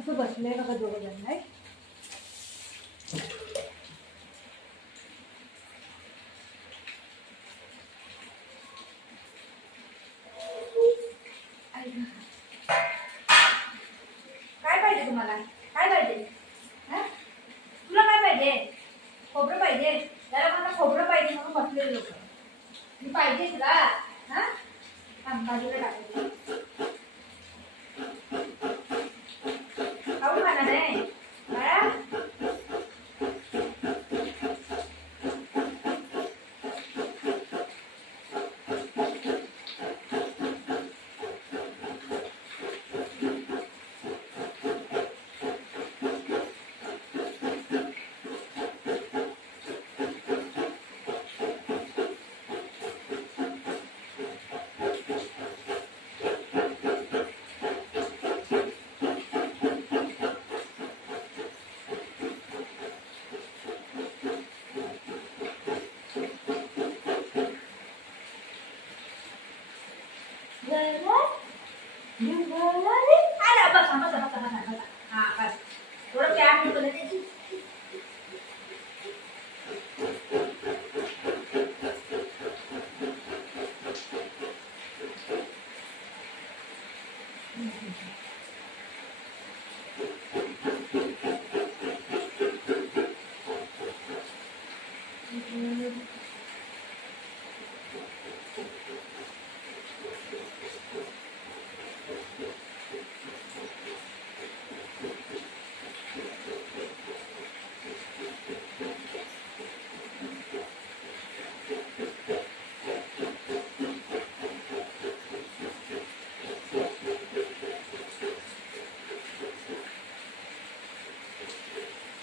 कसं बसलंय बघा दोघं जण नाही. काय पाहिजे तुम्हाला? काय पाहिजे? तुला काय पाहिजे? खोबरं पाहिजे? जरा मला खोबरं पाहिजे म्हणून बसलेले लोक. मी पाहिजे तुला? हा बाजूला टाकायचं. खाऊ खाणार आहे बाळा?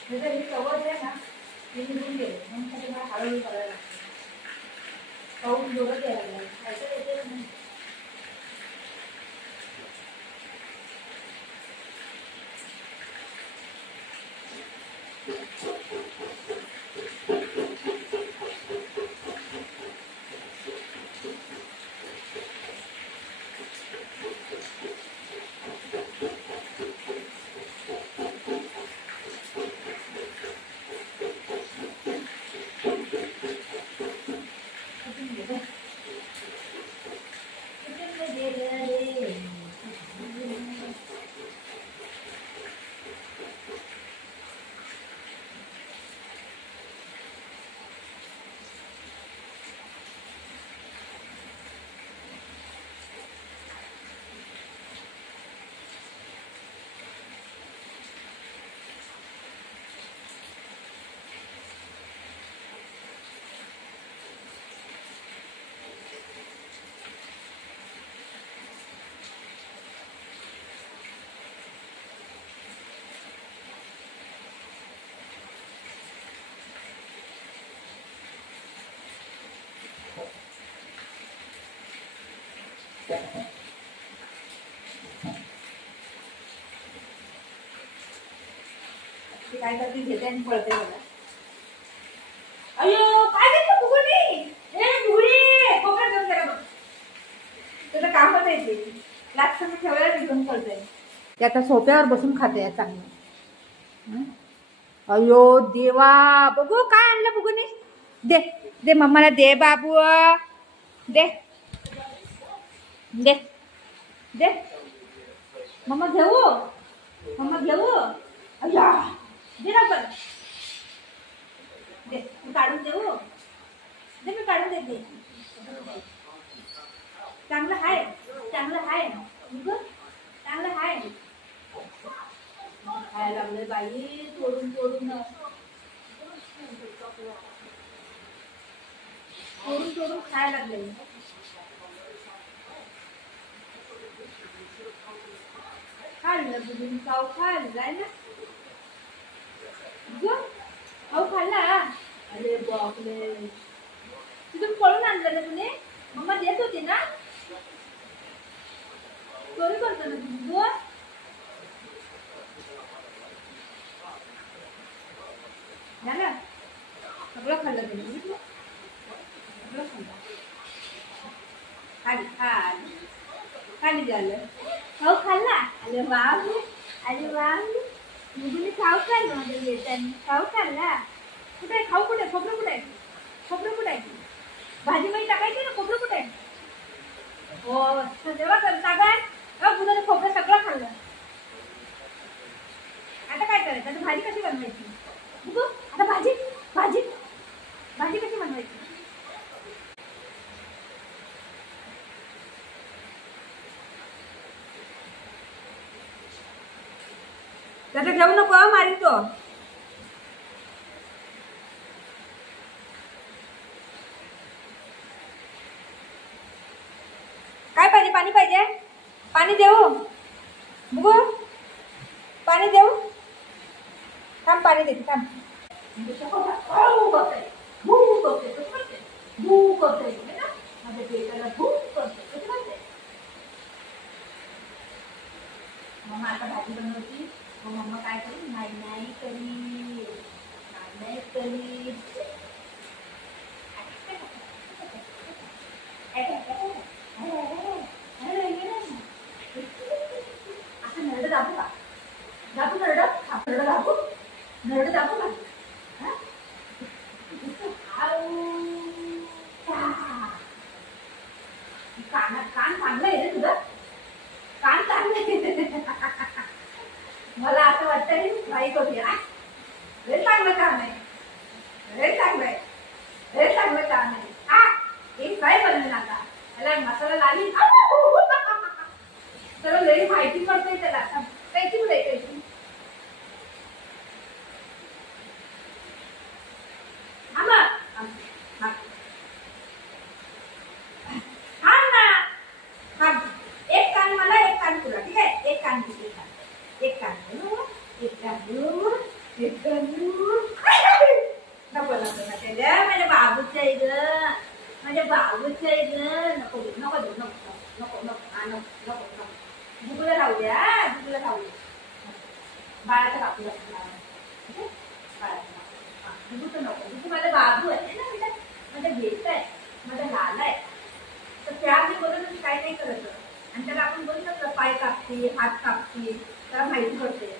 हे कवर आहे ना, हे निघून गेले म्हणून तुम्हाला हळूहळू करायला लागतं. पाऊस जोरात यायला लागला. खायचं येते नाही. काय करते घेते आणि पळते मला. अयो काय करतो फुगडी? ए फुगडी कोपऱ्यात जाऊन करा बघ. तुला कामच आहे ते. लाक्षण ठेवायला निघून पळते. ते आता सोप्यावर बसून खाते चांगलं. अयो देवा बघू काय आणलं फुगडी. दे दे मम्माला दे बाबू. दे दे दे मम्मा घेऊ. मम्मा घेऊ. अय्या दे ना पण. दे मी काढून देऊ. दे मी काढून देते. चांगलं आहे चांगलं आहे चांगलं आहे. खायला लागले बाई तोडून तोडून तोडून तोडून खायला लागले. खाल्लं बुजून खाऊ खाल्लाय ना खाऊ खाल्ला. अरे बापरे तिथून पळून आणलं ना तुने. मम्मा देत होती ना. चोरी करतो ना तुझी. झालं सगळं खाल्लं तुम्ही. सगळं खाल्लं. खाली खाली खाली झालं. खाऊ खाल्ला. अरे बापरे अरे वा, मुलीने खाऊ खाल्लं म्हणजे येताना खाऊ खाल्ला. कुठे आहे खाऊ? कुठे खोबरं? कुठे आहे खोबरं? कुठे आहे? भाजी मध्ये टाकायची ना, खोबरं कुठे आहे? हो तेव्हा करता काय? तुझं खोबरं सगळं खाल्लं. आता काय करायचं? आता भाजी कशी बनवायची? बघू आता भाजी भाजी भाजी कशी बनवायची? त्याचं घेऊ नको, मारीन तो. काय पाहिजे? पाणी पाहिजे? पाणी देऊ? बघू पाणी देऊ? थांब पाणी देते थांब. मम्मा आता भाजी बनवती. मम्मा काय करी? नाही नाही करी, नाही करी. असं नरड दाबू का? दाबू नरड? नरड दाबू? नरड दाबू का? कान चांगलं आहे रे तुझं, कान चांगलं आहे. मला असं वाटतं की बाई करूया. लय चांगलं काम आहे, लय चांगलं आहे, लय चांगलं काम आहे. एक काय बनवेल आता? त्याला मसाला लावी. तर लई माहिती पडते त्याला. कैची कुठे कैची? एक कान मला, एक कान तुला. ठीक आहे? एक कान घेऊ, एक कान घेऊ, एक कान घेऊ, एक कान घेऊ. नको नको नको, माझ्या बाबूचं आहे ग, माझ्या बाबूचं आहे ग. नको देऊ, नको देऊ, नको नको नको नको नको नको. बुकूला राहू द्या, बुकूला राहू द्या. बाळाचं कापू लागतं बाळाचं कापू. बुकूचं नको. बुकू माझा बाबू आहे ना, माझा घेत आहे, माझा लाला आहे. तर त्या मी बोलत काय नाही करत. आणि त्याला आपण बोलू शकतो पाय कापते, हात कापते, त्याला माहिती पडते.